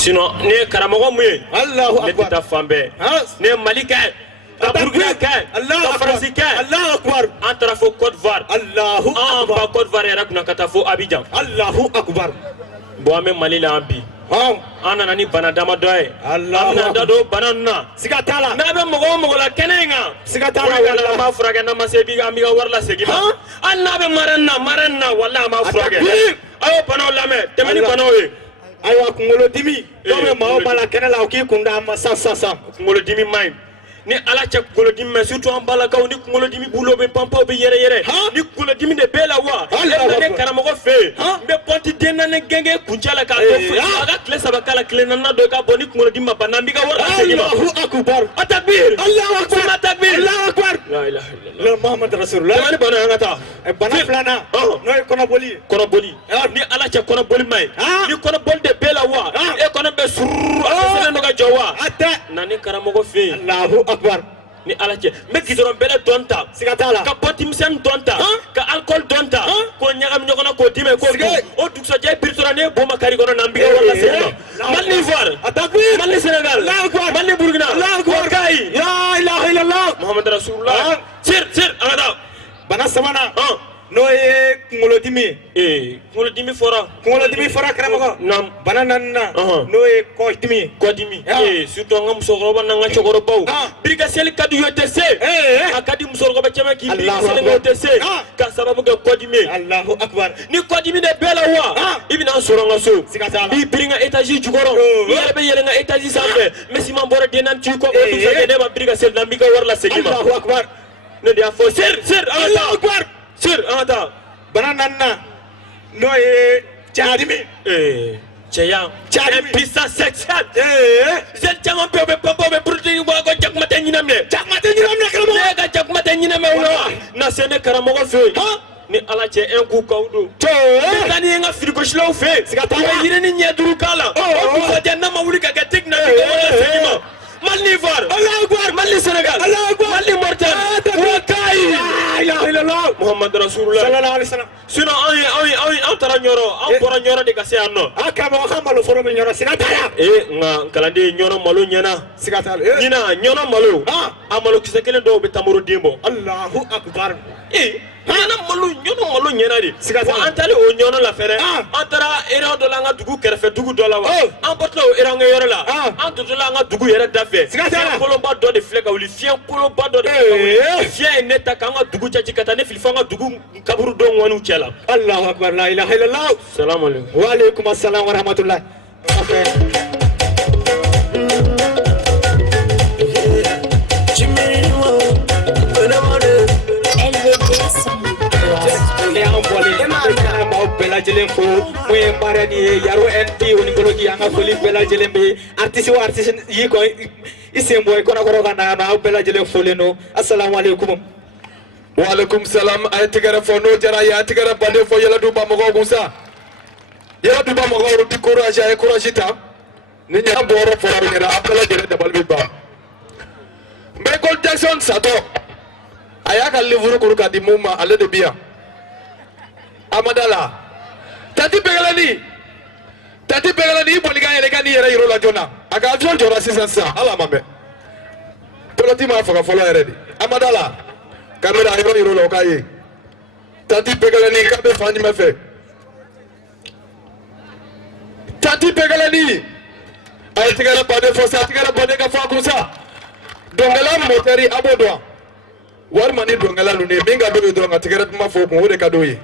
sinon ne karamogo muye Allahu akbar ne tita fambe ne malika Burkina Faso Allahu France Allahu akbar antara fo Côte d'Ivoire Allahu akbar ba Côte d'Ivoire yɛrɛ kunna ka taa fo Abidjan Allahu akbar bon an bɛ Mali la an bi an nana ni bana damadɔ ye an bɛna da don bana ninnu na siga t'a la n'a bɛ mɔgɔ o mɔgɔ la kɛnɛ in kan siga t'a la wala an b'a furakɛ n'a ma se bi an b'i ka wari lasegin ma hali n'a bɛ marine na wala an b'a furakɛ a y'o banaw lamɛn tɛmɛ ni banaw ye ayiwa kunkolodimi dɔw bɛ maa o maa la kɛnɛ la o k'i kun da ma sa kunkolodimi man ɲi ni ala cɛ kunkolodimi mɛ surtout an balakaw ni kunkolodimi b'u bɛ panpaw bɛ yɛrɛ ni kunkolodimi de b'e la wa e bɛna ne karamɔgɔ fɛ yen n bɛ pɔnti den naani gɛngɛn kuncɛ la k'a to a ka tile saba k'a la tile naaninan dɔ i ka bɔ ni kunkolodimi ma ban n'an b'i ka wari lasegin ma Allahu akbar atakbir Allahu akbar suma takbir Allahu akbar la ilaha illallah Muhammad Rasulullah jamani bana an ka taa bana filanan n'o ye kɔnɔboli ni ala cɛ kɔnɔboli ma ɲi ni kɔnɔboli de b'e la wa e kɔnɔ bɛ sururu a dɛsɛlen don ka jɔ wa na ni karamɔgɔ fɛ yen Allahu akbar ni ala cɛ n bɛ gidɔrɔn bɛlɛ dɔn ta siga t'a la ka pɔntimisɛnnin dɔn ta ka alikɔli dɔn ta k'o ɲagami ɲɔgɔn na k'o d'i ma k'o dun o dugusajɛ biritɔla ne ye bon ma kari kɔnɔ na n b'i ka wari lasegin ma Mali ni Ivoire Mali ni Sénégal Mali ni Burkina Wakayi la ilaha illallah Muhammad Rasulullah sir an ka taa bana sabanan n'o ye kunkolodimi kunkolodimi fɔra karamɔgɔ naam bana naaninan n'o ye kɔdimi surtout an ka musokɔrɔba n'an ka cɛkɔrɔbaw birika seli ka di u ye tɛ se a ka di musokɔrɔba caman k'i birika seli ma o tɛ se ka sababu kɛ kɔdimi ye Allahu akbar ni kɔdimi de bɛɛ la wa i bɛna an sɔrɔ an ka so i biri n ka étage jukɔrɔ i yɛrɛ bɛ yɛlɛ n ka étage sanfɛ n siman bɔra den naani t'i kɔ o dugusajɛ ne ma birika seli la n b'i ka wari lasegin ma Allahu akbar ne de y'a fɔ sir an ka taa sir an ka taa bana naaninan n'o ye cɛyadimi cɛya puissance sexuelle jeune caman bɛ yen u bɛ panpa u bɛ buruti u b'a fɔ jakuma tɛ ɲinɛ minɛ karamɔgɔ ne ka jakuma tɛ ɲinɛ minɛ wa na se ne karamɔgɔ fɛ yen ni ala cɛ un coup k'aw don ne taa ni ye n ka firigosilaw fɛ yen u bɛ yirini ɲɛ duuru k'a la o dugusajɛ n'a ma wuli ka kɛ tigina bi ka wari lasegin ma Mali ni Ivoire Mali ni Sénégal Mali ni Mauritanie Wakayi la ilaha illallah Muhammad Rasulullah sallallahu alaihi wasallam sinon an taara ɲɔrɔ an bɔra ɲɔrɔ de ka se yan nɔ karamɔgɔ ka malo foro bɛ ɲɔrɔ siga t'a la nka kalanden ɲɔnɔ malo ɲɛna siga t'a la ɲinan ɲɔnɔ malo a malo kisɛ kelen dɔw bɛ tamoroden bɔ Allahu akbar ɲɔnɔ malo ɲɛna de an taalen o ɲɔnɔ la fɛnɛ an taara erreur dɔ la an ka dugu kɛrɛfɛ dugu dɔ la wa an bɔtɔla o erreur yɔrɔ la an donna an ka dugu yɛrɛ da fɛ fiɲɛ kolonba dɔ de filɛ ka wuli fiɲɛ kolonba dɔ de filɛ ka wuli fiɲɛ ye ne ta k'an ka dugu caci ka taa ne fili fo an ka dugu kaburu dɔw ŋɔniw cɛ la Allahu akbar la ilaha illallah salamu alaikum wa alaikum assalam wa rahmatullah bɛɛ lajɛlen fo mun ye baara ni ye Yaro NT Onikologi an ka foli bɛɛ lajɛlen bɛ artiste o artiste y'i kɔ i sen bɔ i kɔnɔkɔrɔ ka na yan nɔ aw bɛɛ lajɛlen folen don assalamu alaikum wa alaikum salam a ye tigɛrɛ fɔ n'o diyara a ye a tigɛrɛ baden fɔ Yɛlɛduba mɔgɔw kun sa Yɛlɛduba mɔgɔw di courage a ye courage ta ni ɲɛna bɔyɔrɔ fɔra u ɲɛna a bɛɛ lajɛlen dabali bɛ ban Michael Jackson satɔ a y'a ka livre kuru k'a di mun ma ale de bi yan Amadala Tati Begelani i boli ka yɛlɛ ka n'i yɛrɛ yir'o la joona a ka avion jɔra sisan hali a ma mɛn pilote m'a faga fɔlɔ yɛrɛ de Amadala kamera yɔrɔ yir'o la o k'a ye Tati Begelani k'a bɛ fan jumɛn fɛ Tati Begelani a ye tigɛrɛ baden fɔ sa tigɛrɛ baden ka fɔ a kun sa dɔnkɛla motɛri a b'o dɔn walima ni dɔnkɛla ninnu ye min ka d'o ye dɔrɔn ka tigɛrɛ kuma fɔ o kun o de ka d'o ye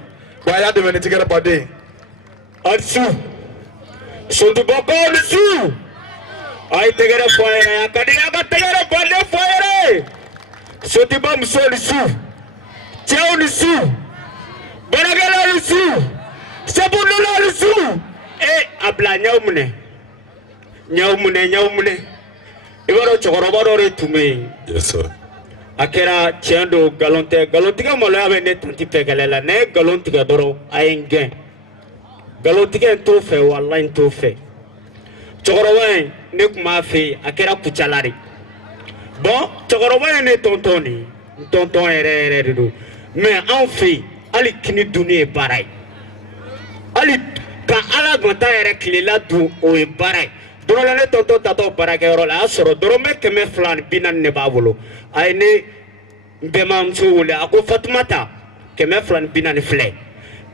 wa a y'a dɛmɛ ni tigɛrɛ baden a su sontubakaw ni su a ye tɛgɛrɛ fɔ a yɛrɛ a ka di a ka tɛgɛrɛ baden fɔ a yɛrɛ sotiba musow ni su cɛw ni su baarakɛlaw ni su sabudolaw ni su a bila ɲɛw minɛ i b'a dɔn cɛkɔrɔba dɔ de tun bɛ yen a kɛra tiɲɛ don nkalon tɛ nkalontigɛ maloya bɛ ne tanti fɛ kɛlɛ la ne ye nkalon tigɛ dɔrɔn a ye n gɛn nkalontigɛ in t'o fɛ walahi n t'o fɛ cɛkɔrɔba in ne tun b'a fɛ yen a kɛra Kucala de bon cɛkɔrɔba in ne tɔntɔn de n tɔntɔn yɛrɛ de don mais anw fɛ yen hali kini dunni ye baara ye hali ka Ala gɔnta yɛrɛ tilela dun o ye baara ye dɔrɔn la ne tɔntɔn tatɔ baarakɛyɔrɔ la a y'a sɔrɔ dɔrɔmɛ 200 ni 40 ne b'a bolo a ye ne bɛnbamuso wele a ko Fatumata 200 ni 40 filɛ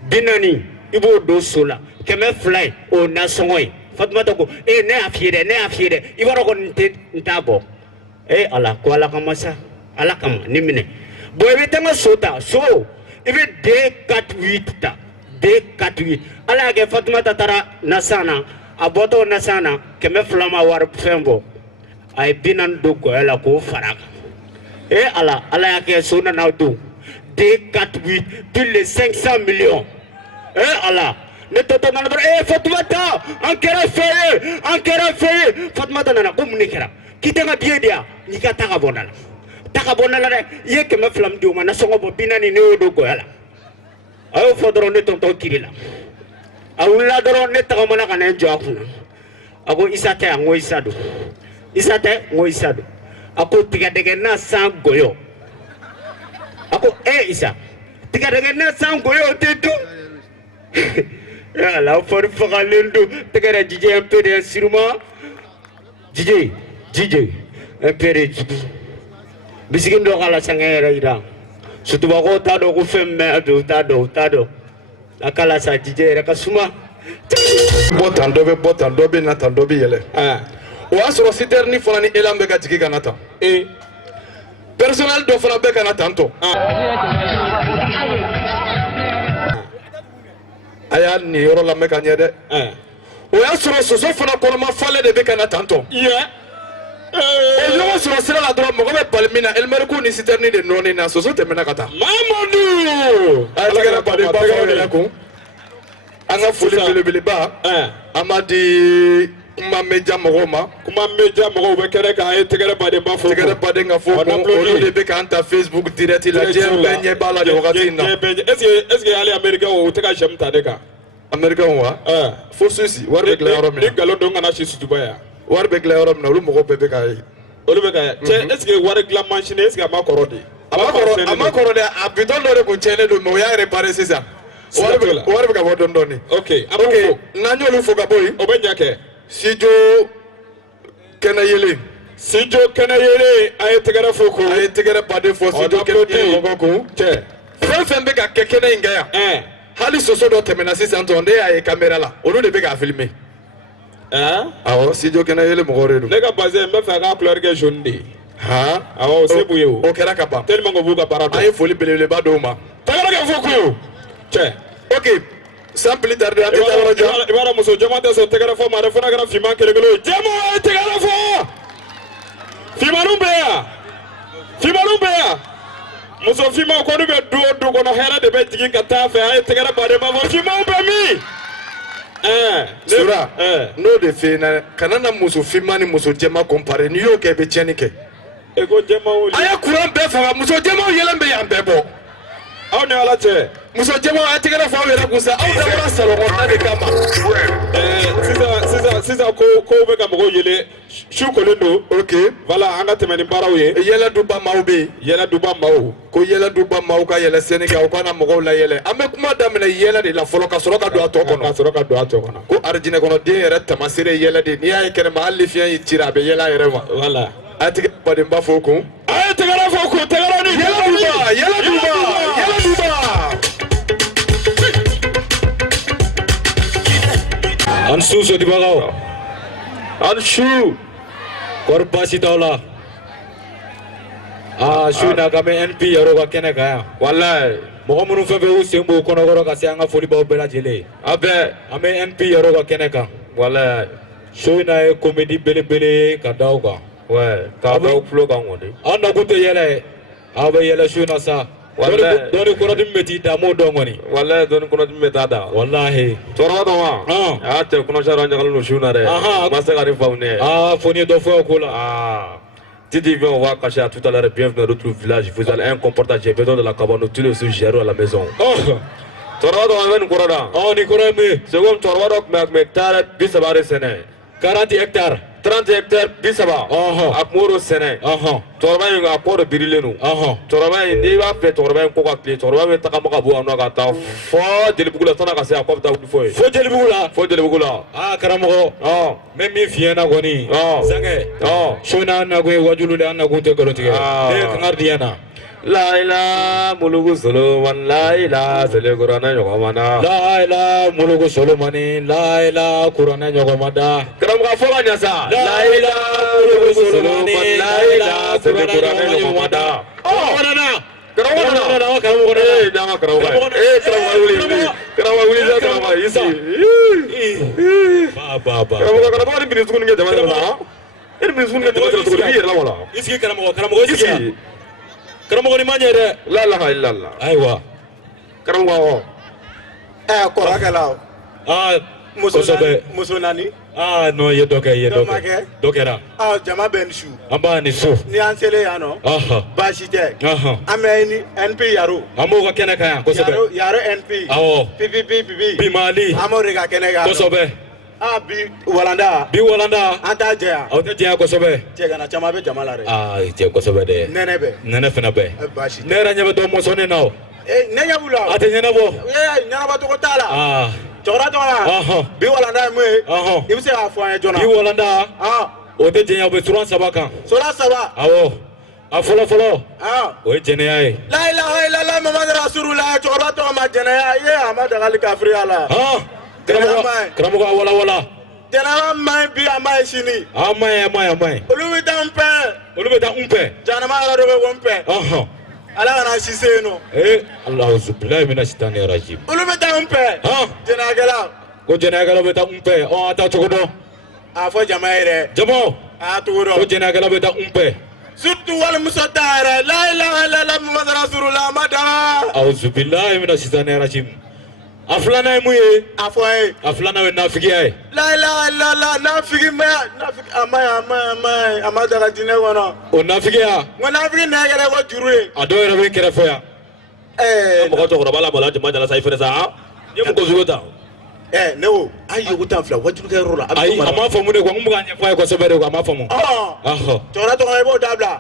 40 i b'o don so la 200 ye o nasɔngɔ ye Fatumata ko ne y'a f'i ye dɛ ne y'a f'i ye dɛ i b'a dɔn ko n t'a bɔ Ala ko Ala kama sa Ala kama ni minɛ bon i bɛ taa n ka so ta so i bɛ D48 ta D48 Ala y'a kɛ Fatumata taara nasan na a bɔtɔ nasan na 200 ma wari fɛn bɔ a ye 40 don gɔyɔ la k'o fara a kan Ala y'a kɛ so nana don D48 plus de 500 millions Ala ne tɔtɔ nana dɔrɔn Fatumata an kɛra fɛn ye Fatumata nana ko mun de kɛra k'i tɛ n ka billet di yan n'i ka taa ka bɔ n da la dɛ i ye 200 min di o ma nasɔngɔ bɔ 40 ne y'o don gɔyɔ la a y'o fɔ dɔrɔn ne tɔntɔn kiri la a wulila dɔrɔn ne tagamana ka na n jɔ a kunna a ko Isa tɛ n ko Isa don Isa tɛ n ko Isa don a ko tigadɛgɛ na san gɔyɔ a ko Isa tigadɛgɛ na san gɔyɔ o tɛ dun Ala fɔri fagalen don tɛgɛrɛ jijɛ un peu d'instrument jijɛ un peu de jugu bisiki dɔ k'a la sangɛ yɛrɛ yira sutubagaw t'a dɔn ko fɛn min bɛ a don u t'a dɔn a k'a la sa jijɛ yɛrɛ ka suma bɔ tan dɔ bɛ na tan dɔ bɛ yɛlɛ o y'a sɔrɔ citerne fana ni élan bɛ ka jigin ka na tan personnel dɔ fana bɛ ka na tan tɔ a y'a nin yɔrɔ lamɛn ka ɲɛ dɛ o y'a sɔrɔ soso fana kɔnɔma falen de bɛ ka na tan tɔ o ɲɔgɔn sɔrɔ sira la dɔrɔn mɔgɔ bɛ bali min na elimɛriku ni citerne de nɔɔni na soso tɛmɛna ka taa Mamadu a tigɛra baden ba fɔlɔ de la kun an ka foli belebeleba an b'a di kuma media mɔgɔw ma mɔgɔw bɛ kɛnɛ kan a ye tɛgɛrɛ baden ba fɔ tɛgɛrɛ baden ka fɔ olu de bɛ k'an ta Facebook direct la diɲɛ bɛɛ ɲɛ b'a la nin wagati in na est-ce que hali américain o tɛ ka sɛmu ta de kan américain wa fo Suisse wari bɛ dilan yɔrɔ min na ni nkalon don kana si sutuba yan wari bɛ dilan yɔrɔ min na olu mɔgɔw bɛɛ bɛ k'a ye olu bɛ k'a ye cɛ est-ce que wari dilan machine est-ce que a ma kɔrɔ de a ma kɔrɔ dɛ a bitɔn dɔ de kun tiɲɛnen don mais o y'a réparé sisan wari bɛ ka bɔ dɔɔni dɔɔni ok n'an y'olu fo ka bɔ yen o bɛ ɲɛ kɛ Sijo kɛnɛ yelen a ye tɛgɛrɛ fɔ ko a ye tɛgɛrɛ baden fɔ Sijo kɛnɛ yelen mɔgɔ kun fɛn fɛn bɛ ka kɛ kɛnɛ in kɛ yan hali soso dɔ tɛmɛna sisan tɔ ne y'a ye caméra la olu de bɛ k'a filmer awɔ Sijo kɛnɛ yelen mɔgɔw de don ne ka bazɛn n bɛ fɛ a ka couleur kɛ jaune de ye awɔ o se b'u ye o kɛra ka ban tellement que u b'u ka baara dɔn a ye foli belebeleba d'o ma tɛgɛrɛ kɛ fɔ ko ye o cɛ ok sans plus tarder an tɛ taa yɔrɔ jan i b'a dɔn muso jɛman tɛ sɔn tɛgɛrɛ fɔ ma dɛ fo n'a kɛra finman kelen-kelen ye jɛman a ye tɛgɛrɛ fɔ finmanninw bɛ yan muso finmanw kɔni bɛ du o du kɔnɔ hɛrɛ de bɛ jigin ka taa fɛ a ye tɛgɛrɛ baden ba fɔ finmanw bɛ min Sura n'o de fɛ yen na kana na muso finman ni muso jɛman comparer n'i y'o kɛ i bɛ tiɲɛni kɛ e ko jɛmanw a ye courant bɛɛ faga muso jɛmanw yɛlɛn bɛ yan bɛɛ bɔ aw ni ala cɛ muso jɛmanw a ye tɛgɛrɛ fɔ aw yɛrɛ kun sa aw dabɔra salon kɔnɔna de kama sisan kow bɛ ka mɔgɔw yele su kolen don ok voilà an ka tɛmɛ ni baaraw ye yɛlɛ duba maaw bɛ yen yɛlɛ duba maaw ko yɛlɛ duba maaw ka yɛlɛ sɛnɛ kɛ u kana mɔgɔw layɛlɛ an bɛ kuma daminɛ yɛlɛ de la fɔlɔ ka sɔrɔ ka don a tɔ kɔnɔ ko arijinɛ kɔnɔ den yɛrɛ tamaseere ye yɛlɛ de n'i y'a ye kɛnɛma hali ni fiɲɛ y'i cira a bɛ yɛlɛ a yɛrɛ ma voilà a ye tɛgɛ badenba fɔ o kun a ye tɛgɛrɛ fɔ ko tɛgɛrɛ ni yɛlɛ duba an su sodibagaw an su kɔri baasi t'aw la su na ka bɛ NP yɛrɛw ka kɛnɛ kan yan walayi mɔgɔ minnu fɛn fɛn y'u sen b'o kɔnɔkɔrɔ ka se an ka folibaw bɛɛ lajɛlen a bɛɛ an bɛ NP yɛrɛw ka kɛnɛ kan walayi su in na ye comédie belebele ka da aw kan k'a da aw tulo kan kɔni an nakun tɛ yɛlɛ ye aw bɛ yɛlɛ su in na sa dɔɔni kɔnɔdimi bɛ t'i da m'o dɔn kɔni walayi dɔɔni kɔnɔdimi bɛ taa da walahi cɛkɔrɔba dɔ ma a y'a cɛ kɔnɔsiya dɔ ɲagalen don su in na dɛ ma se ka nin faamu ne ye fo n'i ye dɔ fɔ o ko la Titi vient, on va cacher à tout à l'heure. Bienvenue dans notre village. Vous allez un comportement. J'ai besoin de la cabane. Tous les sujets à la maison. Torvado, on va nous courir. ni kɔrɔ ye min ye C'est comme Torvado, mais t'as 10 sabards sénés. 40 hectares 30 hectares bisaba a kumoro sɛnɛ cɛkɔrɔba in a kɔ de birilen don cɛkɔrɔba in n'i b'a fɛ cɛkɔrɔba in ko ka tile cɛkɔrɔba bɛ tagama ka bɔ yan nɔ ka taa fɔ Jelibugu la sani ka se a kɔ bɛ taa wuli fɔ ye fo Jelibugu la fo Jelibugu la karamɔgɔ n bɛ min f'i ɲɛna kɔni Zankɛ so n'an nakun ye wajulu de an nakun tɛ nkalon tigɛ ne ye kankari di yan na La ilaha mulugu Solomani la ilaha sele kuranɛ ɲɔgɔnmada la ilaha mulugu Solomani la ilaha kuranɛ ɲɔgɔnmada karamɔgɔ fɔ ka ɲa sa la ilaha mulugu Solomani la ilaha sele kuranɛ ɲɔgɔnmada karamɔgɔ ni bini suguni kɛ jamana na e bini suguni kɛ jamana na i yɛrɛ la wala i sigi karamɔgɔ sigi karamɔgɔ ni ma ɲɛ dɛ la ilaha illallah ayiwa karamɔgɔ kɔrɔkɛla muso naani non i ye dɔ kɛ dɔ kɛra jama bɛ ni su an b'a ni so ni an selen yan nɔ baasi tɛ an bɛ ni NP Yaro an b'o ka kɛnɛ kan yan kosɛbɛ Yaro NP awɔ pipi bi Mali an b'o de ka kɛnɛ kan kosɛbɛ bi walanda an t'a jɛya aw tɛ jɛya kosɛbɛ cɛgana caman bɛ jama la dɛ cɛ kosɛbɛ dɛ nɛnɛ fana bɛ baasi tɛ ne yɛrɛ ɲɛ bɛ dɔ mɔsɔnni na o ne ɲɛ b'u la a tɛ ɲɛnabɔ ɲɛnabɔcogo t'a la cɛkɔrɔba bi walanda ye mun ye i bɛ se k'a fɔ an ye joona bi walanda o tɛ jɛnya o bɛ suran 3 kan suran 3 awɔ a fɔlɔ o ye jɛnɛya ye la ilaha illallah Muhammadu rasulullah cɛkɔrɔba tɔgɔ ma jɛnɛya a ma dagali kafiriya la karamɔgɔ a wala jɛnɛya ma ɲi bi a ma ɲi sini a ma ɲi olu bɛ taa n pɛ janama yɔrɔ dɔ bɛ ko n pɛ ala kana sise yen nɔ Allahu bilahi mina sitani rajim olu bɛ taa n pɛ jɛnɛyakɛla ko jɛnɛyakɛla bɛ taa n pɛ a taa cogo dɔn a fɔ jama ye dɛ jama a y'a cogo dɔn ko jɛnɛyakɛla bɛ taa n pɛ surtout walimuso ta yɛrɛ la ilaha illallah Muhammadu rasulullah a ma daga Allahu bilahi mina sitani rajim a filanan ye mun ye a fɔ ye a filanan ye nafigiya ye la ilaha illallah nafigi a ma ɲi a ma daga diinɛ kɔnɔ o nafigiya n ko nafigi nɛ kɛra ko juru ye a dɔw yɛrɛ bɛ kɛrɛfɛ yan mɔgɔ cɛkɔrɔba la maloya jama jala sa i fɛnɛ sa n ye mɔgɔ sugu ta ne ko a ye yogo tan fila wajulukɛ yɔrɔ la a ma faamu de quoi n bɛ ka ɲɛfɔ a ye kosɛbɛ de quoi a ma faamu cɛkɔrɔba tɔgɔ i b'o dabila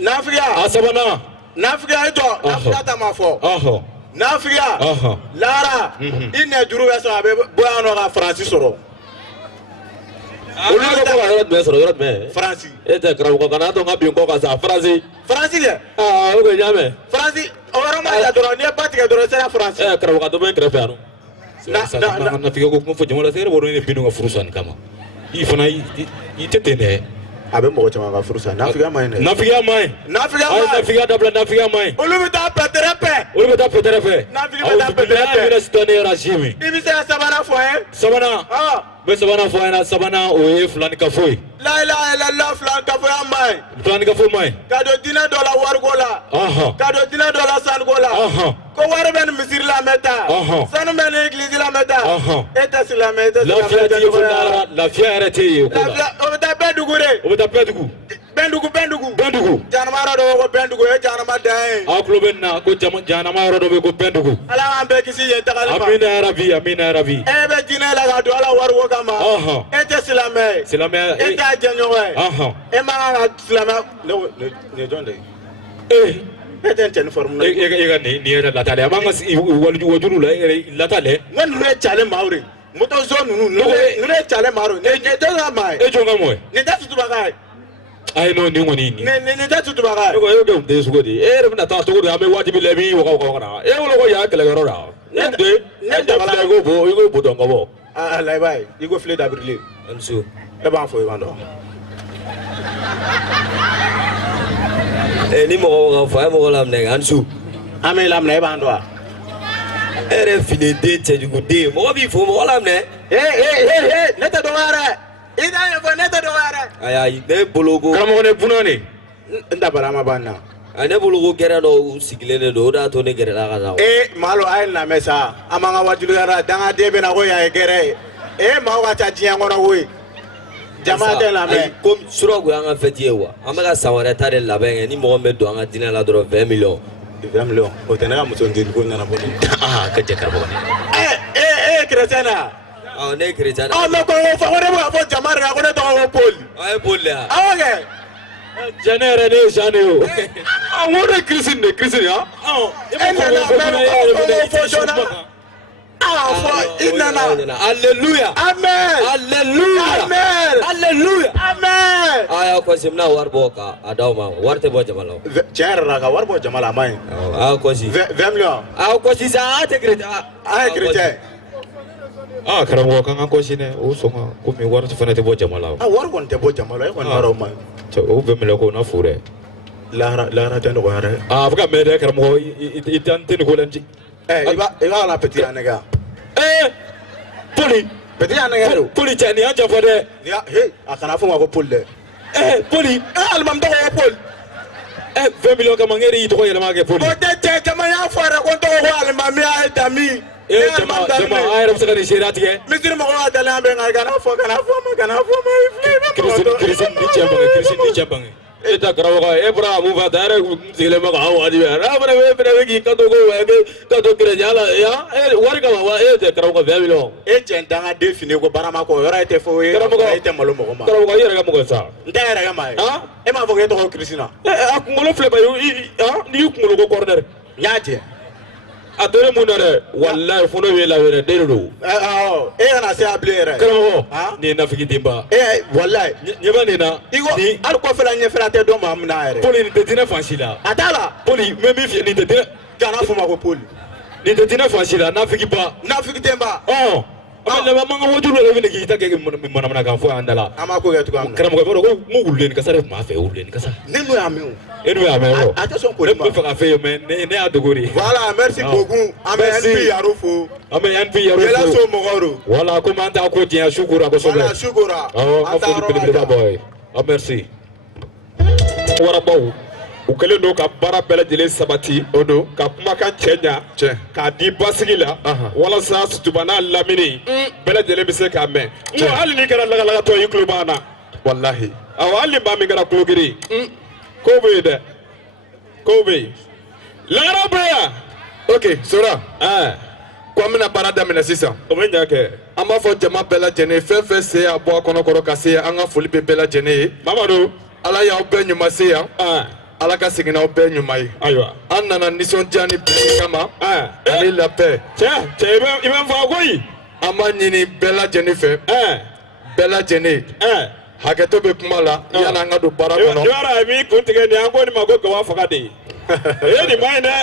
nafigiya a sabanan nafigiya i jɔ nafigiya ta ma fɔ nafigiya lara i nɛ juru bɛ sɔrɔ a bɛ bɔ yan nɔ ka faransi sɔrɔ olu bɛ bɔ ka yɔrɔ jumɛn sɔrɔ yɔrɔ jumɛn faransi e tɛ karamɔgɔ kana to n ka bin kɔ kan sa faransi dɛ o bɛ ɲamɛ faransi o yɔrɔ ma ja dɔrɔn n'i ye ba tigɛ dɔrɔn i sera faransi karamɔgɔ dɔ bɛ n kɛrɛfɛ yan nɔ nafigiya ko kuma fɔ jama la se yɛrɛ b'a dɔn ne bin ka furu san nin kama i fana i tɛ ten dɛ a bɛ mɔgɔ caman ka furu sa nafigiya ma ɲi dɛ nafigiya ma ɲi nafigiya dabila nafigiya ma ɲi olu bɛ taa pɛtɛrɛ fɛ nafigiya bɛ taa pɛtɛrɛ fɛ mina sitani rajim i bɛ se ka sabanan fɔ an ye sabanan n bɛ sabanan fɔ an ɲɛna sabanan o ye filanikafo ye la ilaha illallah filanikafoya ma ɲi filanikafo ma ɲi ka don diinɛ dɔ la wariko la ka don diinɛ dɔ la saniko la ko wari bɛ ni misiri la mɛ taa sanu bɛ ni egilizi la mɛ taa e tɛ silamɛ e tɛ lafiya yɛrɛ tɛ yen o ko la o bɛ taa bɛndugu de o bɛ taa bɛndugu jahanama yɔrɔ dɔ bɛ ko bɛndugu o ye jahanama dan ye aw tulo bɛ nin na ko jahanama yɔrɔ dɔ bɛ ko bɛndugu ala k'an bɛɛ kisi yen tagali ma amina yarabi e bɛ diinɛ la ka don ala wariko kama e tɛ silamɛ ye e t'a jɛɲɔgɔn ye e man kan ka silamɛ nin ye jɔn de ye e tɛ n cɛ ni fɔrɔmu na e ka nin yɛrɛ latalɛ a b'an ka wajulu la e yɛrɛ latalɛ n ko ninnu ye cale maaw de moto zone ninnu ye cale maaw de nin tɛ ka maa ye e jɔn ka mɔ ye nin tɛ tutubaga ye ayi n'o nin kɔni nin tɛ tutubaga ye e ko e bɛ mun den sugu di e yɛrɛ bɛna taa cogo di an bɛ wajibi la i b'i waga waga kana e wolo ko yan kɛlɛkɛyɔrɔ la ne den ne dabila i k'o bo dɔn ka bɔ la i b'a ye i ko file dabirilen ani so e b'an fɔ i b'an dɔn ni mɔgɔ ka fɔ a ye mɔgɔ laminɛ ani so an bɛ laminɛ e b'an dɔn wa e yɛrɛ finiden cɛjuguden mɔgɔ b'i fo mɔgɔ laminɛ ne tɛ dɔgɔya dɛ i t'a ɲɛfɔ ne tɛ dɔgɔya dɛ ayi ne bolo ko karamɔgɔ ne bunɔ ne n dabara ma ban na ne bolo ko gɛrɛ dɔ sigilen de don o de y'a to ne gɛrɛla ka taa malo a ye lamɛn sa an b'an ka wajulukɛra la dangaden bɛ na ko yan ye gɛrɛ ye maaw ka ca diɲɛ kɔnɔ koyi jama tɛ lamɛn ko surɔ y'an ka fɛti ye wa an bɛ ka san wɛrɛ ta de labɛn kɛ ni mɔgɔ min bɛ don an ka diinɛ la dɔrɔn 20 millions 20 millions o tɛ ne ka muso den ko nana bɔ ka jɛ karamɔgɔ ye chrétien na Ah, ne chrétien. Ah, mais quand on fait Jamar, on est dans Paul. Ah, Paul là. Ah, ok. Janere ne janeo. Ah, on est Christine, ah. Ah, Alléluia. Amen. Alléluia. Amen. Alléluia. Amen. Ah, ko simna war boka adawma warte bo jamalo. Tiens, war bo jamala mai. Ah, ko si. 20 millions. Ah, ko si sa te chrétien. Ah, chrétien. Ah, karamɔgɔ kan ka kɔsi dɛ o sɔn komi wari fana tɛ bɔ jama la. Ah, wari kɔni tɛ bɔ jama la, e kɔni b'a dɔn o ma. O bɛ minɛ ko na fu dɛ. Lahara tɛ nɔgɔya dɛ. Ah, a bɛ ka mɛn dɛ karamɔgɔ i tɛ nin ko la n ci. I b'a la petit anɛgɛ. Poli. Petit anɛgɛ don. Poli cɛ nin y'an janfɔ dɛ. A kana fɔ ma ko Paul dɛ. Poli. Alimami tɔgɔ ye Paul. 20 millions kama n yɛrɛ y'i tɔgɔ yɛlɛma kɛ Poli. O tɛ cɛ caman y'a fɔ yɛrɛ ko n tɔgɔ ko alimami a ye dami. Jama an yɛrɛ bɛ se ka nin seereya tigɛ. Misiri mɔgɔw ka dalen bɛ nka kana fɔ ma i filɛ. Kirisi ni cɛ bange. E ta karamɔgɔ e bɔra mun fɛ ta yɛrɛ sigilen bɛ k'an wajibi yan n'a fana bɛ k'i kanto ko ka to chrétien la yan wari kama wa e tɛ karamɔgɔ 20 millions. E cɛ ntanga den fini ko barama kɔ yɔrɔ e tɛ fɔ o ye e tɛ malo mɔgɔ ma. Karamɔgɔ i yɛrɛ ka mɔgɔ sa. N tɛ yɛrɛ ka maa ye. E m'a fɔ k'e tɔgɔ Kirisina. A kunkolo filɛ ba n'i y'i kunkolo ko kɔrɔdɛrɛ. N y'a jɛ. A tora mun na dɛ walayi fɔlɔ bɛ la wɛrɛ den de don. E kana se a bilen yɛrɛ. Karamɔgɔ nin ye nafiki denba. Walayi. Ɲɛ bɛ nin na. I ko hali kɔfɛla ɲɛfɛla tɛ dɔn maa min na yɛrɛ. Poli nin tɛ diinɛ fan si la. A t'a la. Poli n bɛ min f'i ye nin tɛ diinɛ. Kana fɔ ma ko Poli. Nin tɛ diinɛ fan si la nafiki ba. Nafiki denba. A bɛ laban man ka wajulu yɛrɛ bɛ k'i ta kɛ manamanakan fɔ yan da la. An b'a ko kɛ cogoya min na. Karamɔgɔ i b'a dɔn ko n wululen kasa de tun b'a fɛ wululen kasa. Ne n'o y'a mɛn o. E n'o y'a mɛn o. A tɛ sɔn koli ma. Ne bɛ fɛ ka fɛ yen mais ne y'a dogo de. Voilà merci beaucoup. An bɛ NP Yaro fo. An bɛ NP Yaro fo. Yɛlɛ so mɔgɔw don. Voilà komi an t'a ko tiɲɛ su kora kosɛbɛ. Voilà su kora. Awɔ an foli belebeleba bɔ ye. Merci. Warabaw u kɛlen don ka baara bɛɛ lajɛlen sabati o don ka kumakan cɛ ɲa k'a di basigi la walasa sutuba n'a lamini bɛɛ lajɛlen bɛ se k'a mɛn n ko hali n'i kɛra lagalagatɔ y'i tulo b'an na walahi awɔ hali ni maa min kɛra kulogiri kow bɛ yen dɛ kow bɛ yen lagara bɛ yan. ok Sora ko an bɛna baara daminɛ sisan o bɛ ɲa kɛ an b'a fɔ jama bɛɛ lajɛlen fɛn fɛn se y'a bɔ a kɔnɔkɔrɔ ka se an ka foli bɛ bɛɛ lajɛlen ye Mamadu ala y'aw bɛɛ ɲuman se yan ala ka segin n'aw bɛɛ ɲuman ye ayiwa an nana nisɔndiya ni bɛnni kama ani labɛn cɛ i bɛ n fɔ koyi an b'a ɲini bɛɛ lajɛlen fɛ bɛɛ lajɛlen hakɛto bɛ kuma la yanni an ka don baara kɔnɔ i b'a dɔn a b'i kun tigɛ nin an ko nin ma ko gawa faga de ye nin ma ɲi dɛ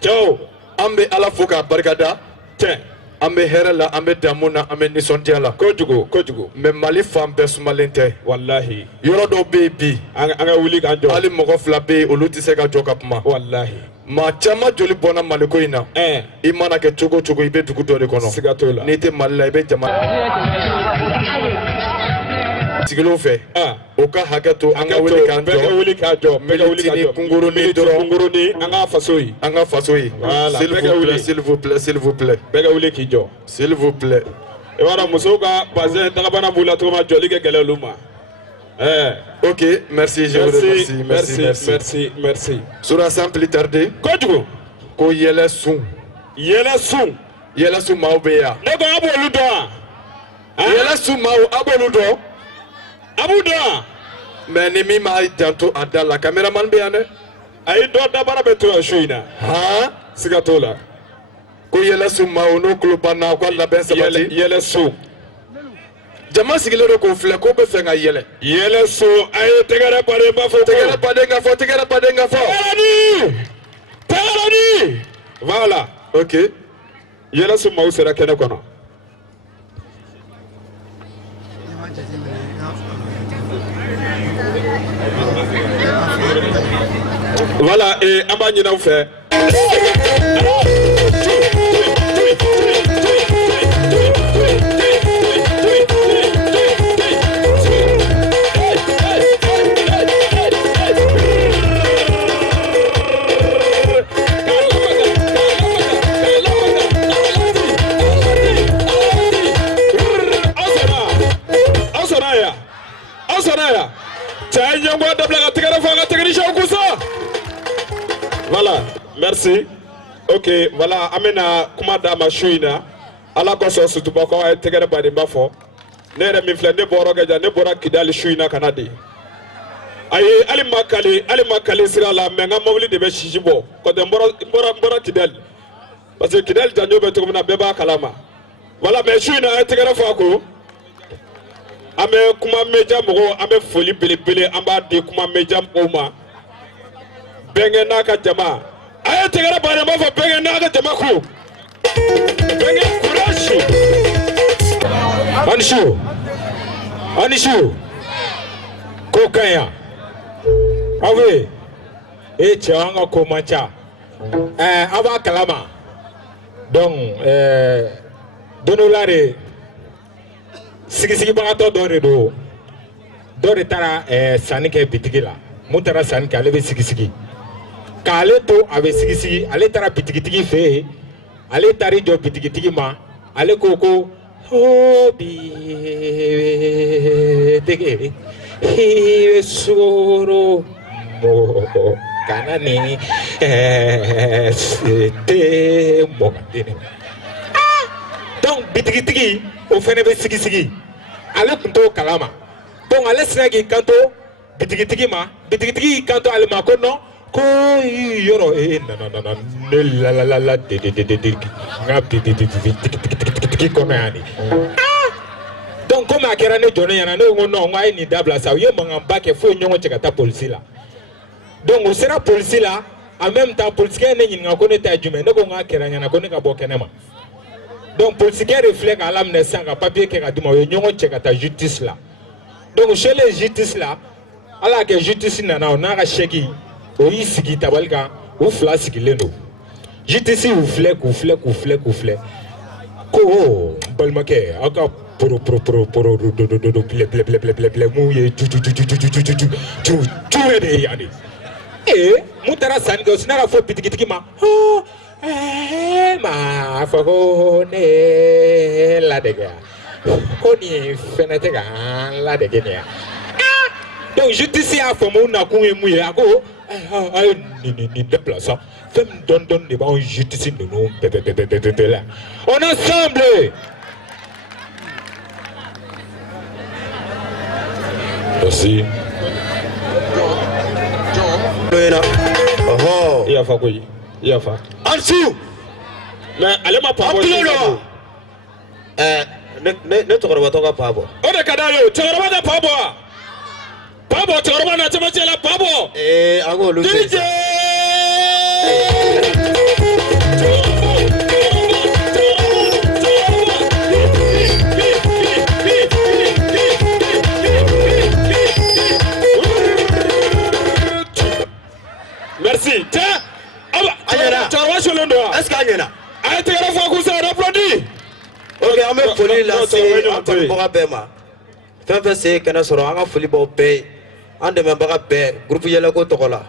cɛw an bɛ ala fo k'a barikada cɛ an bɛ hɛrɛ la an bɛ damu na an bɛ nisɔndiya la kojugu kojugu mɛ mali fan bɛɛ sumalen tɛ walahi yɔrɔ dɔw bɛ yen bi an ka wuli k'an jɔ hali mɔgɔ fila bɛ yen olu tɛ se ka jɔ ka kuma walahi maa caman joli bɔnna maliko in na i mana kɛ cogo o cogo i bɛ dugu dɔ de kɔnɔ siga t'o la n'i tɛ mali la i bɛ jama sigilenw fɛ o ka hakɛ to an ka wuli k'an jɔ bɛɛ ka wuli k'an jɔ militini kunkurunin dɔrɔn kunkurunin an ka faso ye an ka faso ye s'il vous plaît s'il vous plaît bɛɛ ka wuli k'i jɔ s'il vous plaît i b'a dɔn musow ka bazɛn dagabana b'u la cogo min na jɔli ka gɛlɛn olu ma ok merci je vous remercie merci Sora sans plus tarder kojugu ko yɛlɛ sun maaw bɛ yan ne ko a b'olu dɔn wa yɛlɛ sun maaw a b'olu dɔn a b'u dɔn wa mais ni min m'a janto a da la caméraman bɛ yan dɛ a ye dɔ dabara bɛ to yan su in na siga t'o la ko yɛlɛ sun maaw n'o tulo banna u ka labɛn sabati yɛlɛ sun jama sigilen don k'o filɛ k'o bɛ fɛ ka yɛlɛ yɛlɛ sun a ye tɛgɛrɛ baden ba fɔ tɛgɛrɛ baden ka fɔ tɛgɛrɛ baden ka fɔ tɛgɛrɛni voilà ok yɛlɛ sun maaw sera kɛnɛ kɔnɔ voilà an b'a ɲin'aw fɛ Voilà, merci. Ok, voilà, amena kuma d'a ma su in na ala kosɔn sutubakaw a ye tɛgɛrɛ badenba fɔ ne yɛrɛ min filɛ ne bɔra kɛ jan ne bɔra Kidali su in na ka na de ayi hali ma kali sira la mais n ka mobili de bɛ sisi bɔ kɔtɛ n bɔra Kidali parce que Kidali janjo bɛ cogo min na bɛɛ b'a kalama voilà mais su in na a ye tɛgɛrɛ fɔ a ko an bɛ kuma media mɔgɔw an bɛ foli belebele an b'a di kuma media mɔgɔw ma bɛnkɛ n'a ka jama a ye tɛgɛrɛ badenba fɔ bɛnkɛ n'a ka jama ko bɛnkɛ courage Anishu ko kanya awe e changa ko macha aba kalama donc donolare sigi bagato dore do dore tara sani ke bitigi la mutara sani ke ale be sigi kale to abe sigi ale tara bitigi fe ale tari jo bitigi ma ale ko Hobi dege soro mo kanani te mo katene donc bitigi o fene be sigi ale kunto kalama donc ale sinagi kanto bitigi ma bitigi kanto ale ma ko no ko yoro na ne la de ngap de kono yani donc comme akera ne jone yana ne ngono ngwa ni dabla sa ye mangamba ke fo nyongo chekata police la donc o sera police la en même temps police ne nyinga ko ne ta jume ne ko ngakera nyana ko ne ka bokene ma donc police ke reflète à l'amnistie ka papier ke ka duma ye nyongo chekata justice la donc chez les justice la ala ke justice na na ka sheki o yisigi tabalka o fla sigilendo justice ou flek ko balmake aka pro ble muye tu de yani mutara sango sinara fo pitiki ma ma fa ko ne la dega ko ni fenete ga la dega ne donc justice a fo mo na ku muye ako ni déplaçant femme donne des bons justice de nous là on ensemble merci oh il y a fa quoi il y a fa Ansu mais allez ma pas ne to ko to pa bo o de kadayo to ko ba pa bo Pabo, tu vas na chama chela Pabo. Ago lu. DJ. Merci. Tiens. Ayana. Tu vas sur le doigt. Est-ce qu'Ayana? Arrêtez la fois que ça applaudit. Ok, on met folie là, c'est un peu pour Abema. Fais c'est qu'on a sur un folie pour payer. On demande pas payer. Groupe yela ko tokola.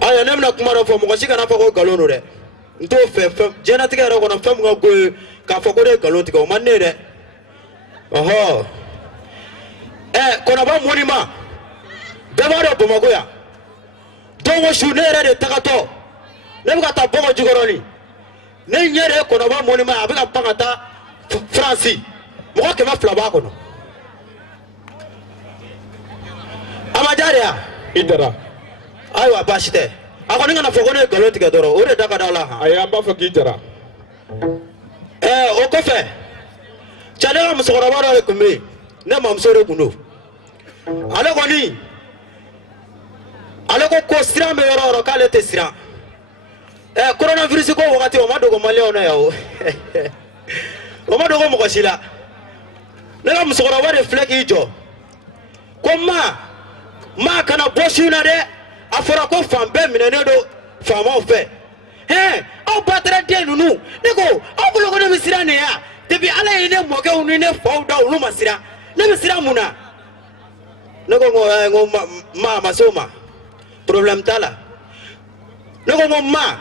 Aya nem na kuma na fo mo shika na fa ko galono de. Nto fe jena tika ro ko na fam ga go ka fa ko de galono tika o manne de. Oho. Ko na ba monima. Dama ro bomo go ya. Dongo shunere de takato. Nem ka ta bomo jigoroni. Ne nyere ko na ba monima abika pangata France. Mo ke ma flaba ko no. Amajaria Idara. Aywa bashite. Ako ninga na fogone galoti ga doro. Ore daga dala ha. Ayamba fa Idara. O ko fe. Chale mo sokora bara le kumbe. Ne mam sore kuno. Ale ko ni. Ale ko sira me yoro kale te sira. Coronavirus ko wakati o madogo male ona yawo. O madogo mo ko sila. Ne mam sokora bara flek ijo. Koma ma kana boshuna de afora ko fambe minene do fama ofe au batra de nunu neko au bolo ko ne misira ne ya debi ala ine moke unu ne fawda unu masira ne misira muna neko ngo ma masoma problem tala neko ngo ma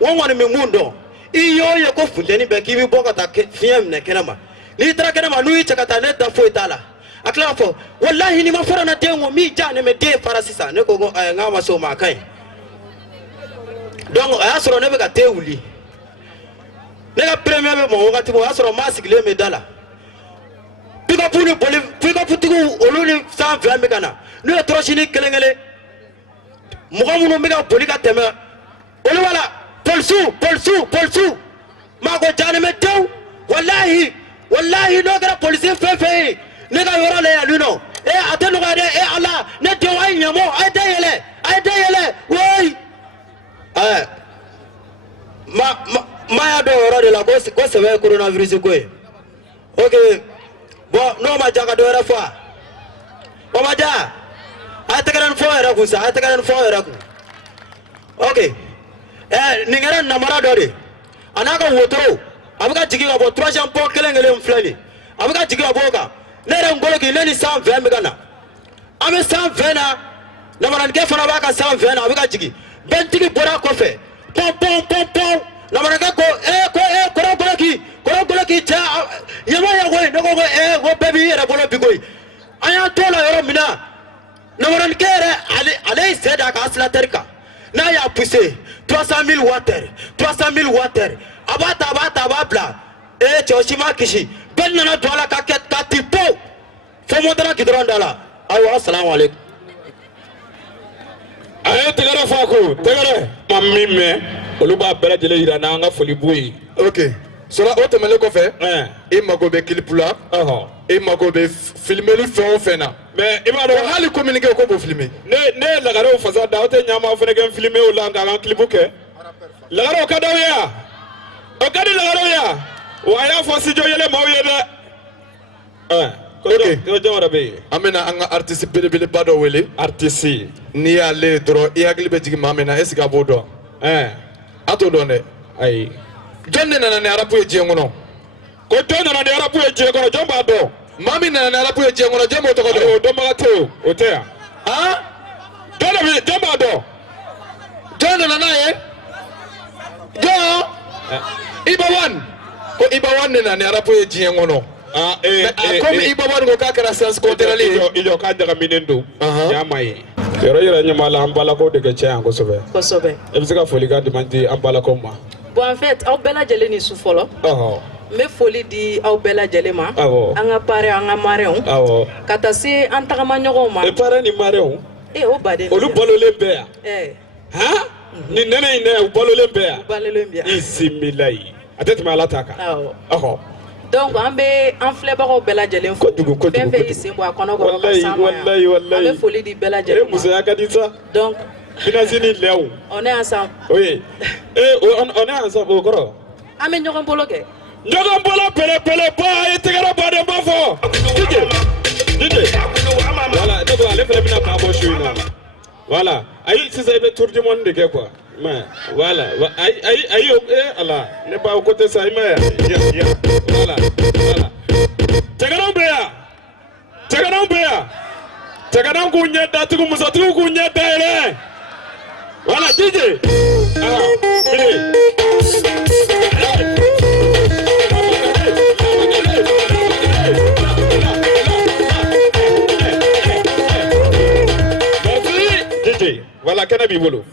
wonwa ne mundo iyo ye ko fundeni be kibi bokata fiem ne kenama ni tra kenama nu yi chakata ne da fo tala akla fo wallahi ni mafara na dengo mi jane me de farasisa ne ko ngama so ma kai donc asoro ne be ka teuli ne ka premier bɛ mɔ wagati min o y'a sɔrɔ maa sigilen bɛ da la pick-up ni boli pick-up tigiw olu ni 120 bɛ ka na n'u ye tɔrɔsini kelen kelen mɔgɔ minnu bɛ ka boli ka tɛmɛ olu b'a la polisiw maa ko jaanimɛ tew walahi n'o kɛra polisi fɛn fɛn ye ne ka yɔrɔ la yan nɔ a tɛ nɔgɔya dɛ ala ne denw a ye ɲamɔ a ye da yɛlɛ woyi ma y'a dɔn o yɔrɔ de la ko sɛbɛ ye coronavirus ko ye ok bon n'o ma ja ka dɔ wɛrɛ fɔ o ma ja a ye tɛgɛrɛ ni fɔ yɛrɛ kun sa a ye tɛgɛrɛ ni fɔ yɛrɛ kun ok nin kɛra namara dɔ de a n'a ka wotoro a bɛ ka jigin ka bɔ 3e pont kelen filɛ nin a bɛ ka jigin ka bɔ o kan ne yɛrɛ Ngoloki ne ni 120 bɛ ka na an bɛ 120 na namaranikɛ fana b'a ka 120 na a bɛ ka jigin bɛntigi bɔra kɔfɛ pɔn namaranikɛ ko kɔrɔ Ngoloki cɛ yɛlɛma ye koyi ne ko ko bɛɛ b'i yɛrɛ bolo bi koyi an y'an t'o la yɔrɔ min na namaranikɛ yɛrɛ ale y'i sen da a ka asilatɛri kan n'a y'a poussé 300 000 watters a b'a ta a b'a bila cɛ o si ma kisi bɛɛ nana don a la ka ti po fo montana gidɔrɔn da la ayiwa assalamu alaikum a ye tɛgɛrɛ fɔ a ko tɛgɛrɛ ma min mɛn olu b'a bɛɛ lajɛlen yira n'an ka foli b'u ye ok sɔrɔ o tɛmɛnen kɔfɛ i mago bɛ clip la i mago bɛ filmeli fɛn o fɛn na mais i b'a dɔn hali communiqué ko b'o filmer ne ye lagarew fasa da aw tɛ ɲama fana kɛ filmer o la k'an ka clip kɛ lagarew ka d'aw ye wa o ka di lagarew ye wa a y'a fɔ studio yɛlɛ maaw ye dɛ ko jɔn wɛrɛ bɛ yen an bɛna an ka artiste belebeleba dɔ wele artiste n'i y'ale dɔrɔn i hakili bɛ jigin maa min na est ce que a b'o dɔn a t'o dɔn dɛ ayi jɔn de nana ni arabu ye diɲɛ kɔnɔ ko jɔn nana ni arabu ye diɲɛ kɔnɔ jɔn b'a dɔn maa min nana ni arabu ye diɲɛ kɔnɔ jɔn b'o tɔgɔ dɔn o dɔnbaga tɛ o tɛ yan jɔn b'a dɔn jɔn nana n'a ye jɔn Ibawan ko Ibawan de nana ni arabu ye diɲɛ kɔnɔ komi Ibawan ko k'a kɛra science culturelle ye i jɔ k'a ɲagaminen don ɲ'a ma ye yɔrɔ yɛrɛ ɲɛma la an balakaw de ka ca yan kosɛbɛ i bɛ se ka folikan jumɛn di an balakaw ma bon en fait aw bɛɛ lajɛlen ni su fɔlɔ n bɛ foli di aw bɛɛ lajɛlen ma an ka parrain an ka marrainw ka taa se an tagamaɲɔgɔnw ma parrain ni marrainw o baden olu balolen bɛɛ yan han nin nɛnɛ in dɛ u balolen bɛɛ yan u balolen bɛ yan i similayi a tɛ tɛmɛ ala ta kan donc an bɛ an filɛbagaw bɛɛ lajɛlen fo fɛn fɛn y'i sen bɔ a kɔnɔ kɔrɔ ka s'an ma yan an bɛ foli di bɛɛ lajɛlen ma musoya ka di sa donc finance ni lɛw on est ensemble oui on est ensemble o kɔrɔ an bɛ ɲɔgɔn bolo kɛ ɲɔgɔn bolo pɛlɛpɛlɛ ba a ye tɛgɛrɛ baden ba fɔ DJ voilà ne ko ale fɛnɛ bɛna maa bɔ su in na voilà ayi sisan i bɛ tour du monde de kɛ quoi mais voilà ayi ala ne ba o côté sa i ma ya voilà cɛgɛnanw bɛ yan cɛgɛnanw k'u ɲɛ datugu musotigiw k'u ɲɛ dayɛlɛ voilà DJ voilà kɛnɛ b'i bolo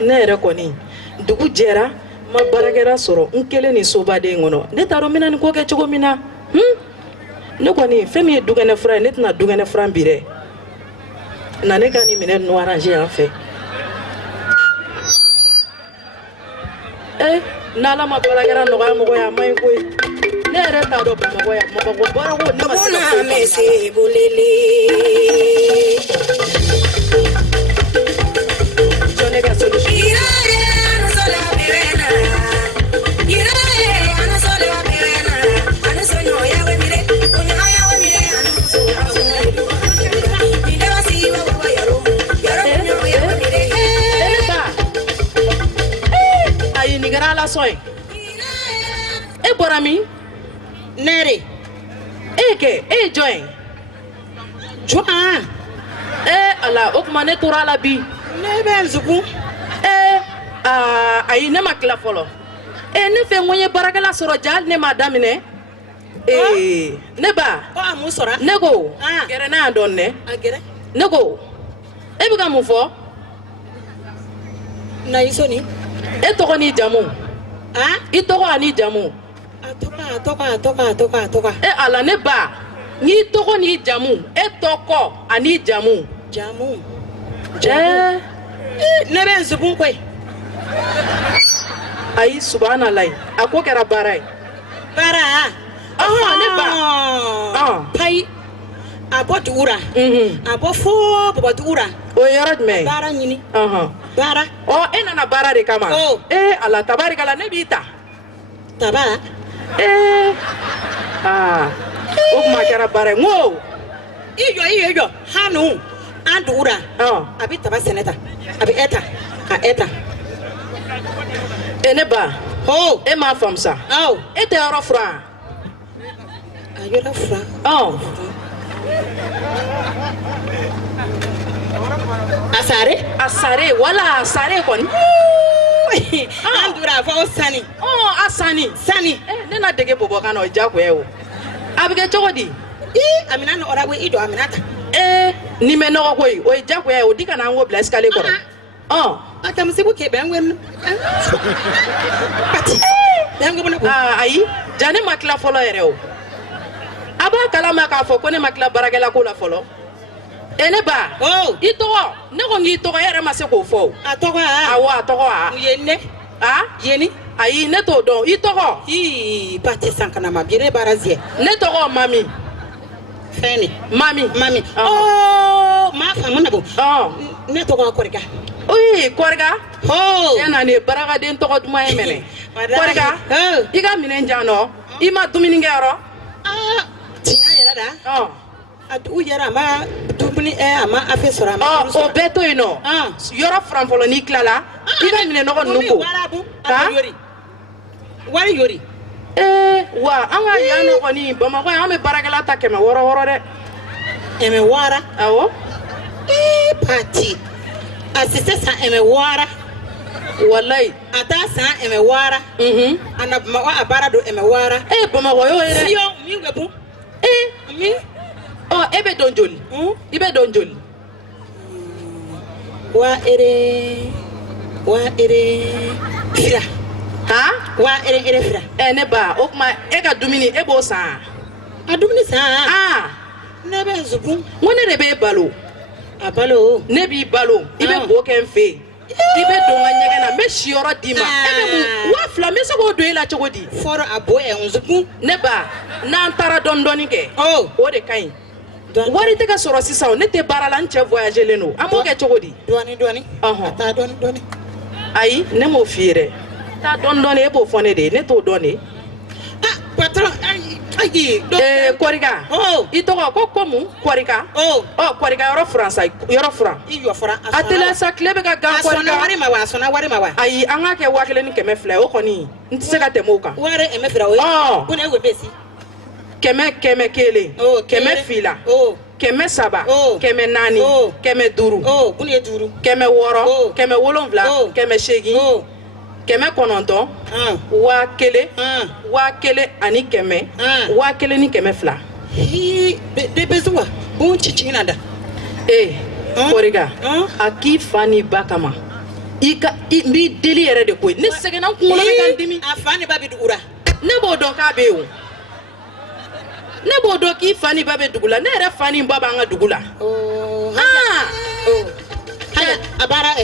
ne yɛrɛ kɔni dugu jɛra ma baarakɛla sɔrɔ n kelen ni sobaden kɔnɔ ne t'a dɔn n bɛna nin ko kɛ cogo min na ne kɔni fɛn min ye dukɛnɛ fura ye ne tɛna dukɛnɛ fura bi dɛ na ne ka nin minɛ ninnu arranger yan fɛ n'ala ma baarakɛla nɔgɔya mɔgɔ ye a man ɲi koyi ne yɛrɛ t'a dɔn bamakɔ yan bamakɔ baara ko ne ma se ka foyi jɔn ne ka solution ayi nin kɛra ala sɔn ye e bɔra min nɛɛre e kɛ e ye jɔn ye jɔn ala o tuma ne tora a la bi ne bɛ n sugu ayi ne ma tila fɔlɔ ne fɛ n ko n ye baarakɛla sɔrɔ ja hali ne m'a daminɛ ne ba mun sɔrɔ ne ko gɛrɛ n'a yan dɔɔni dɛ ne ko e bɛ ka mun fɔ na i sɔnni e tɔgɔ ni jamu i tɔgɔ ani jamu a tɔgɔ e ala ne ba n'i tɔgɔ ni jamu e tɔgɔ ani jamu ne bɛ n zubun koyi ayi subhanalayi a ko kɛra baara ye baara ne ba payi a bɔ dugu ra a bɔ fo bɔbɔdugu ra o ye yɔrɔ jumɛn ye baara ɲini baara e nana baara de kama ala tabarikala ne b'i ta taba o kuma kɛra baara ye n ko i jɔ hanu an dugu ra a bɛ taba sɛnɛ ta a bɛ e ta ne ba e m'a faamu sa e tɛ yɔrɔ furan a yɔrɔ furan a sare wala a sare kɔni an dura a fɔ sani a sani ne na dege bɔbɔ kan na o diyagoya ye o a bɛ kɛ cogo di amina nɔgɔra koyi i jɔ amina ta nin bɛ nɔgɔ koyi o ye diyagoya ye o di kana an ko bila escalier kɔrɔ a tɛ musibu kɛ bɛn wɛrɛ pati bɛn wɛrɛ ko ayi ja ne ma tila fɔlɔ yɛrɛ o a b'a kalama k'a fɔ ko ne ma tila baarakɛla ko la fɔlɔ ne ba i tɔgɔ ne ko n k'i tɔgɔ e yɛrɛ ma se k'o fɔ a tɔgɔ awɔ a tɔgɔ yeni ayi ne t'o dɔn i tɔgɔ ba tɛ san kana ma bi ne baara ziyɛ ne tɔgɔ mami fɛn ne mami m'a faamu na bɔ ne tɔgɔ kɔrɔkɛ kɔrika yan'a ni barakaden tɔgɔ duman ye mɛnɛ kɔrika i ka minɛn jan nɔ i ma dumuni kɛ yɔrɔ tiɲɛ yɛrɛ la a dugu yɛrɛ a ma dumuni a ma affaire sɔrɔ a ma o bɛɛ to yen nɔ yɔrɔ furan fɔlɔ n'i tilala i ka minɛn nɔgɔ ninnu ko wari yori wa an ka yan nɔ kɔni bamakɔ yan an bɛ baarakɛla ta 600 dɛ 600 awɔ pati a si se san 600 walayi a t'a san 600 a na bamakɔ a baara don 600 bamakɔ y'o ye dɛ siyo min bɛ bun min e bɛ dɔn joli i bɛ dɔn joli wa ere fira wa ere fira ne ba o kuma e ka dumuni e b'o san a dumuni san ne bɛ zubun n ko ne de b'e balo a balo ne b'i balo i bɛ bo kɛ n fɛ yen i bɛ don n ka ɲɛgɛn na n bɛ siyɔrɔ d'i ma e bɛ mun 2000 n bɛ se k'o don e la cogo di fɔra a bo zubun ne ba n'an taara dɔɔni kɛ o de ka ɲi wari tɛ ka sɔrɔ sisan ne tɛ baara la n cɛ voyagelen don an b'o kɛ cogo di dɔɔni a taa dɔɔni ayi ne m'o f'i ye dɛ taa dɔɔni e b'o fɔ ne de ye ne t'o dɔn de patron ayi kɔrika i tɔgɔ ko komu kɔrika kɔrika yɔrɔ furan sa yɔrɔ furan i jɔ furan a teliya sa tile bɛ ka gan kɔrika a sɔnna wari ma wa ayi an k'a kɛ 1000 ni 200 o kɔni n tɛ se ka tɛmɛ o kan wari ɛmɛ fira o ye ko ne ko bɛ si 100 kelen 100 fila 300 400 500 kun ye 5 600 700 800 900 1000 ani 100 1000 ni 200 de bɛ wa bon cici na da kɔrika a k'i fa ni ba kama n b'i deli yɛrɛ de koyi ne sɛgɛnna n kunkolo bɛ ka n dimi a fa ni ba bɛ dugu la ne b'o dɔn k'a bɛ yen o ne b'o dɔn k'i fa ni ba bɛ dugu la ne yɛrɛ fa ni ba b'an ka dugu la a baara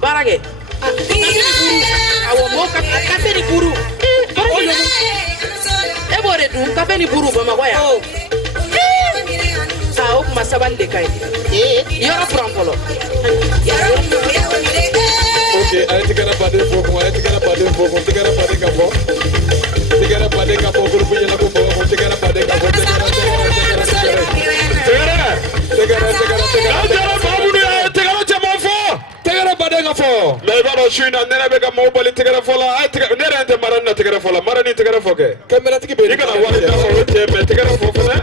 baara kɛ awɔ mɔgɔ kafe ni buru e b'o de dun kafe ni buru bamakɔ yan o kuma sabali de ka ɲi yɔrɔ furan fɔlɔ ok a ye tigɛra baden fɔ kun a ye tigɛra baden fɔ kun tigɛra baden ka fɔ groupe ɲɛna ko bamakɔ tigɛra baden ka fɔ tigɛra baden ka fɔ mais i b'a dɔn su in na ne yɛrɛ bɛ ka maaw bali tigɛrɛ fɔ la ne yɛrɛ tɛ mara ni na tigɛrɛ fɔ la mara ni tigɛrɛ fɔ kɛ caméra tigi bɛ i kana wari da fɔ o cɛ mais tigɛrɛ fɔ fɛnɛ